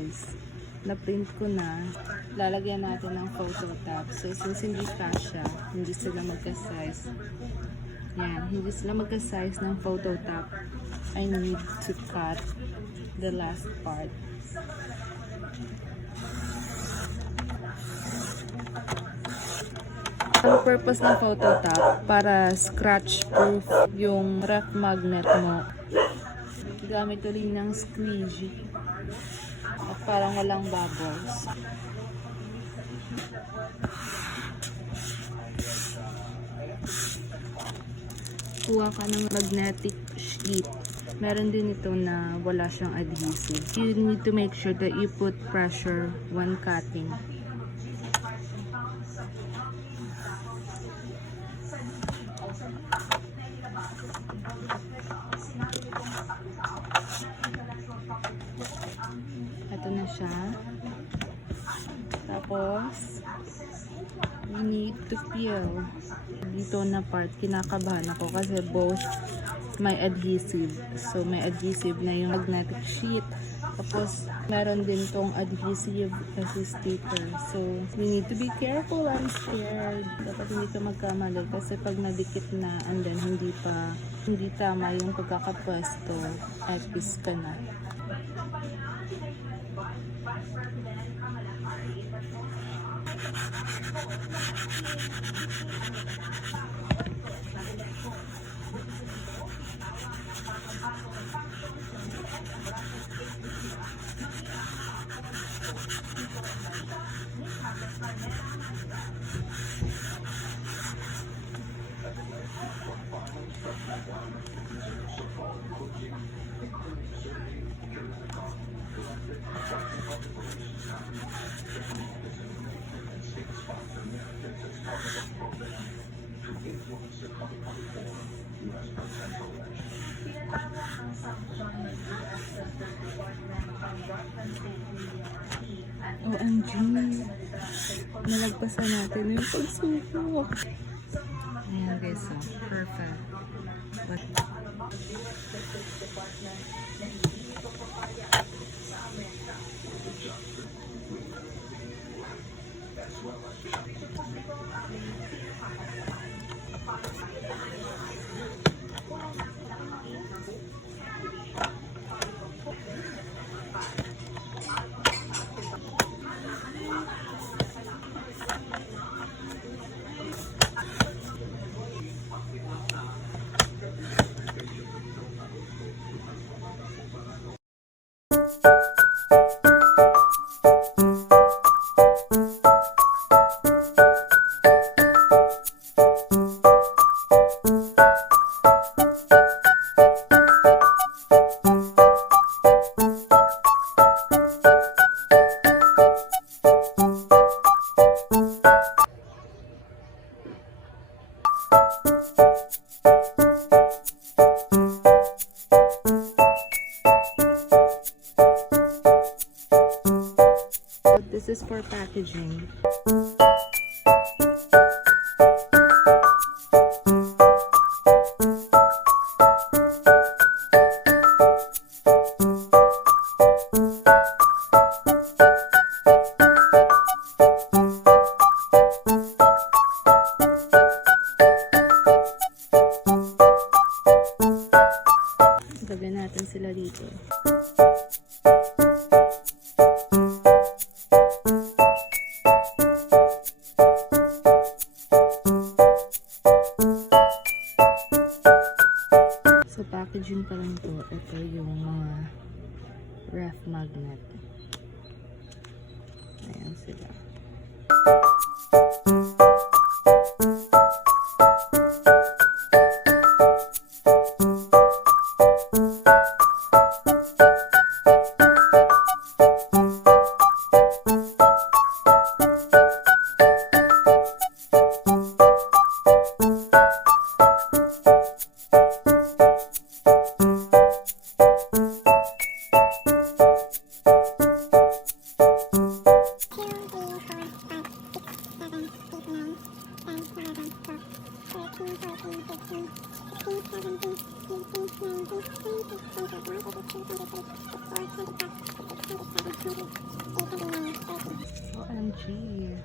guys. Na-print ko na. Lalagyan natin ng photo tab. So, since hindi kasha, hindi sila magka-size. Yan, hindi sila magka-size ng photo tab. I need to cut the last part. Ang purpose ng photo tab, para scratch proof yung ref magnet mo. Gamit ulit ng squeegee. At parang walang bubbles. Kuha ka ng magnetic sheet. Meron din ito na wala siyang adhesive. You need to make sure that you put pressure when cutting. Ito na siya. Tapos, we need to peel. Dito na part, kinakabahan ako kasi both may adhesive. So, may adhesive na yung magnetic sheet. Tapos, meron din tong adhesive kasi sticker. So, we need to be careful. I'm scared. Dapat hindi ka magkamali kasi pag nadikit na and then hindi tama yung pagkakapwesto, epis ka na. OMG, nalagpasan natin yung pagsubok. Ayan guys, so perfect. But this is for packaging. Lagyan natin sila dito. So packaging pa lang to. Ito yung mga ref magnet. Ayan sila. OMG.